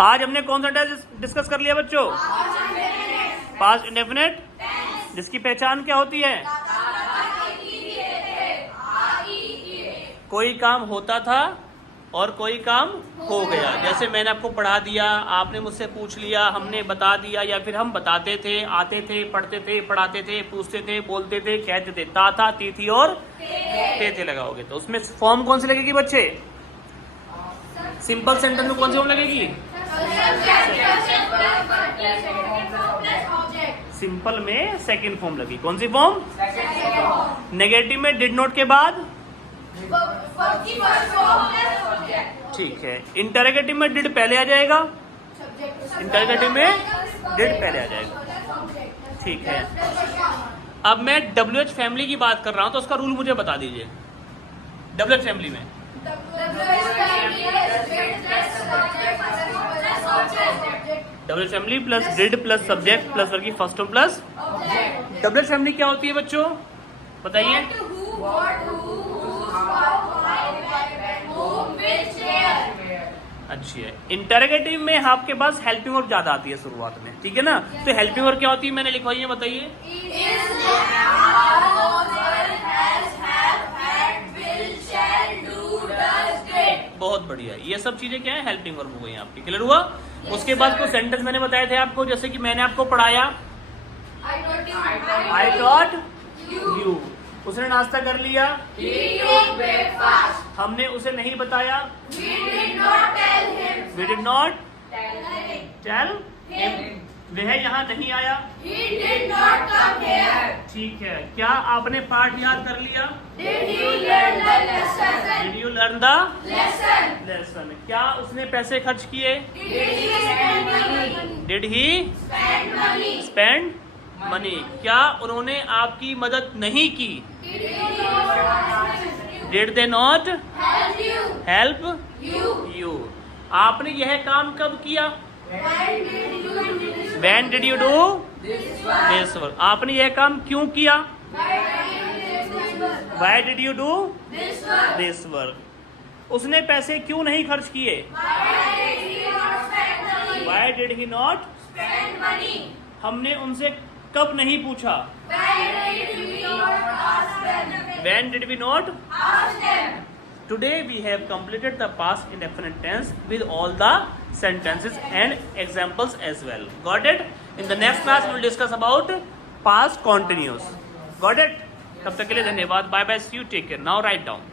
आज हमने कौन सा टेंस डिस्कस कर लिया बच्चों? पास्ट इंडेफिनिट, जिसकी पहचान क्या होती है? कोई काम होता था और कोई काम हो गया। जैसे मैंने आपको पढ़ा दिया, आपने मुझसे पूछ लिया, हमने बता दिया, या फिर हम बताते थे, आते थे, पढ़ते थे, पढ़ाते थे, पूछते थे, बोलते थे, कहते थे। ता था, ती थी और थे लगाओगे तो उसमें फॉर्म कौन सी लगेगी बच्चे? सिंपल सेंटेंस में कौन सी फॉर्म लगेगी? सिंपल में सेकंड फॉर्म लगी। कौन सी फॉर्म? नेगेटिव में डिड नॉट के बाद ठीक है। इंटरोगेटिव में डिड पहले आ जाएगा, इंटरोगेटिव में डिड पहले आ जाएगा। ठीक है। अब मैं WH फैमिली की बात कर रहा हूं तो उसका रूल मुझे बता दीजिए। WH फैमिली में WH family plus did plus subject plus verb की first form plus WH family क्या होती है बच्चों? बताइए। अच्छी है। इंटरोगेटिव में आपके पास हेल्पिंग वर्ब ज्यादा आती है शुरुआत में, ठीक है ना? तो हेल्पिंग वर्ब क्या होती है मैंने लिखवाई है, बताइए। बहुत बढ़िया। ये सब चीजें क्या है? हेल्पिंग वर्ब हो गई आपकी। क्लियर हुआ? उसके बाद कुछ सेंटेंस मैंने बताए थे आपको, जैसे कि मैंने आपको पढ़ाया आई टॉट यू, उसने नाश्ता कर लिया, हमने उसे नहीं बताया, we did not tell him, वह यहाँ नहीं आया, ठीक है। क्या आपने पाठ याद कर लिया? Did you learn the lesson? क्या उसने पैसे खर्च किए? Did he spend money? क्या उन्होंने आपकी मदद नहीं की? Did they not help you? आपने यह काम कब किया? When did you do this work? आपने यह काम क्यों किया? Why did you do this work? उसने पैसे क्यों नहीं खर्च किए? Why did he not spend money? हमने उनसे कब नहीं पूछा? When did we not ask them? Today we have completed the past indefinite tense with all the sentences and examples as well. Got it? In the next class we will discuss about past continuous. Got it? तब तक के लिए धन्यवाद. Bye bye. See you. Take care. Now write down.